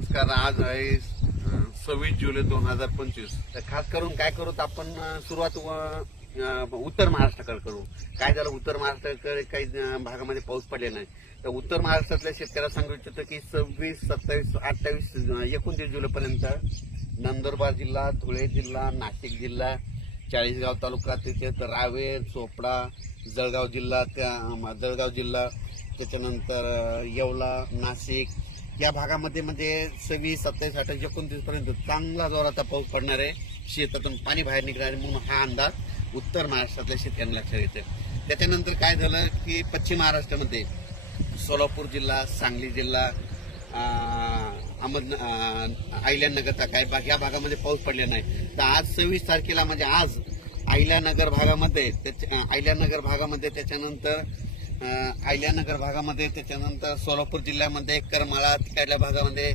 नमस्कार. आज आहे 26 जुलै 2025. तर खास करून काय करू तर आपण सुरुवात उत्तर महाराष्ट्राकडे करू. काय झालं, उत्तर महाराष्ट्राकडे काही भागामध्ये पाऊस पडले नाही. तर उत्तर महाराष्ट्रातल्या शेतकऱ्याला सांगू इच्छितो की 26, 27, 28, 29 जुलैपर्यंत नंदुरबार जिल्हा, धुळे जिल्हा, नाशिक जिल्हा, चाळीसगाव तालुका, त्याच्यात रावेर, चोपडा, जळगाव जिल्हा, त्याच्यानंतर येवला, नाशिक या भागामध्ये म्हणजे 26, 27, 28, 29 पर्यंत चांगला जोराचा पाऊस पडणार आहे. शेतातून पाणी बाहेर निघणार आहे म्हणून हा अंदाज उत्तर महाराष्ट्रातल्या शेतकऱ्यांना लक्षात येते. त्याच्यानंतर काय झालं की पश्चिम महाराष्ट्रामध्ये सोलापूर जिल्हा, सांगली जिल्हा, अहिल्यानगरचा काय भाग या भागामध्ये पाऊस पडले नाही. तर आज 26 तारखेला म्हणजे आज अहिल्यानगर भागामध्ये त्याच्यानंतर सोलापूर जिल्ह्यामध्ये करमाळा तिकडल्या भागामध्ये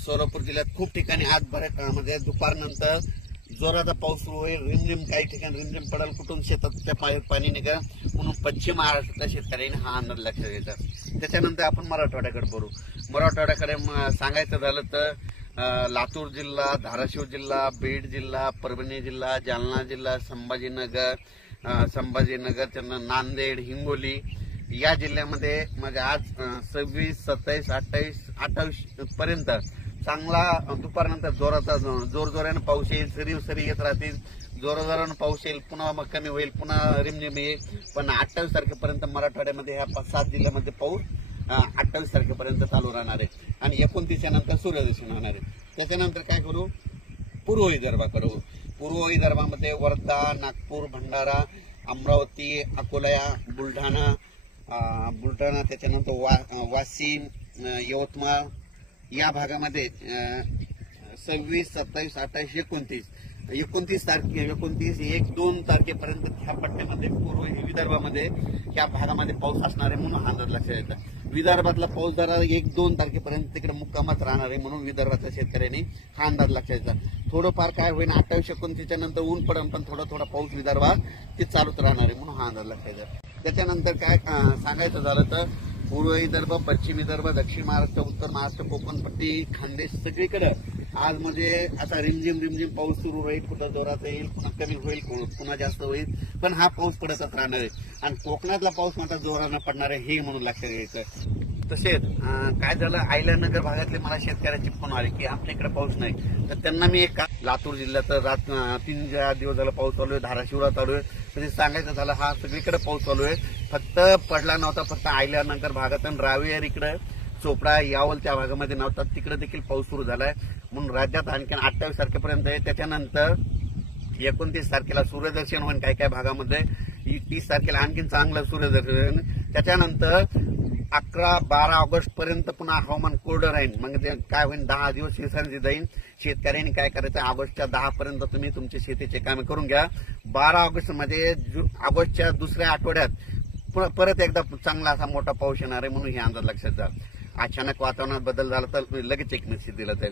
सोलापूर जिल्ह्यात खूप ठिकाणी आज म्हणजे दुपारनंतर जोराचा पाऊस सुरू होईल. रिमझिम काही ठिकाणी रिमझिम पडेल, कुठून शेताच्या पाणी निघेल म्हणून पश्चिम महाराष्ट्रातल्या शेतकऱ्यांनी हा अंदाज लक्षात घेतात. त्याच्यानंतर आपण मराठवाड्याकडे बोलू. मराठवाड्याकडे सांगायचं झालं तर लातूर जिल्हा, धाराशिव जिल्हा, बीड जिल्हा, परभणी जिल्हा, जालना जिल्हा, संभाजीनगर, नांदेड, हिंगोली या जिल्ह्यामध्ये म्हणजे आज 26, 27, 28 पर्यंत चांगला दुपारनंतर जोराने पाऊस येईल. सरी येत राहतील, जोराने पाऊस येईल, पुन्हा मग कमी होईल, पुन्हा रिमझिम येईल. पण 28 तारखेपर्यंत मराठवाड्यामध्ये ह्या 5-7 जिल्ह्यामध्ये पाऊस 28 तारखेपर्यंत चालू राहणार आहे आणि 29 नंतर सूर्यदर्शन होणार आहे. त्याच्यानंतर काय करू, पूर्व विदर्भाकडे. पूर्व विदर्भामध्ये वर्धा, नागपूर, भंडारा, अमरावती, अकोला, बुलढाणा, त्याच्यानंतर वाशिम, यवतमाळ या भागामध्ये 26, 27, 28, 29 तारखे 1-2 तारखेपर्यंत ह्या पट्ट्यामध्ये पूर्व विदर्भामध्ये ह्या भागामध्ये पाऊस असणार आहे म्हणून हा अंदाज लक्षात येतात. विदर्भातला पाऊस जरा 1-2 तारखेपर्यंत तिकडे मुक्कामात राहणार आहे म्हणून विदर्भातल्या शेतकऱ्यांनी हा अंदाज लक्षात येतात. थोडंफार काय होईल 28-29 नंतर ऊन पडेल, पण थोडा पाऊस विदर्भात ते चालूच राहणार आहे म्हणून हा अंदाज लक्षात येतात. त्याच्यानंतर काय सांगायचं झालं तर पूर्व विदर्भ, पश्चिम विदर्भ, दक्षिण महाराष्ट्र, उत्तर महाराष्ट्र, कोकणपट्टी, खानदेश सगळीकडे आज म्हणजे आता रिमझिम पाऊस सुरू होईल. कुठं जोरात येईल, पुन्हा कमी होईल, पुन्हा जास्त होईल, पण हा पाऊस पडतच राहणार आहे. आणि कोकणातला पाऊस मात्र जोरानं पडणार आहे हे म्हणून लक्षात घ्यायचं. तसेच काय झालं, अहिल्यानगर भागातले मला शेतकऱ्याचे फोन आले की आपल्या इकडे पाऊस नाही. तर त्यांना मी लातूर जिल्ह्यात 3 दिवस झाला पाऊस चालू आहे, धाराशिवला चालू आहे. म्हणजे सांगायचं झालं हा सगळीकडे पाऊस चालू आहे. फक्त पडला नव्हता फक्त अहिल्यानगर भागात आणि रावेर इकडे, चोपडा, यावल त्या भागामध्ये नव्हता, तिकडे देखील पाऊस सुरू झालाय. म्हणून राज्यात आणखी 28 तारखेपर्यंत आहे. त्याच्यानंतर 29 तारखेला सूर्यदर्शन होईल काही भागामध्ये, 30 तारखेला आणखी चांगलं सूर्यदर्शन. त्याच्यानंतर 11-12 ऑगस्ट पर्यंत पुन्हा हवामान कोरडं राहील. मग ते काय होईल, 10 दिवस विश्रांती जाईल. शेतकऱ्यांनी काय करायचं, ऑगस्टच्या 10 पर्यंत तुम्ही तुमचे शेतीचे कामे करून घ्या. 12 ऑगस्ट म्हणजे ऑगस्टच्या दुसऱ्या आठवड्यात परत एकदा चांगला असा मोठा पाऊस येणार आहे म्हणून हे अंदाज लक्षात घ्या. अचानक वातावरणात बदल झाला तर लगेच एक मेसेज दिला जाईल.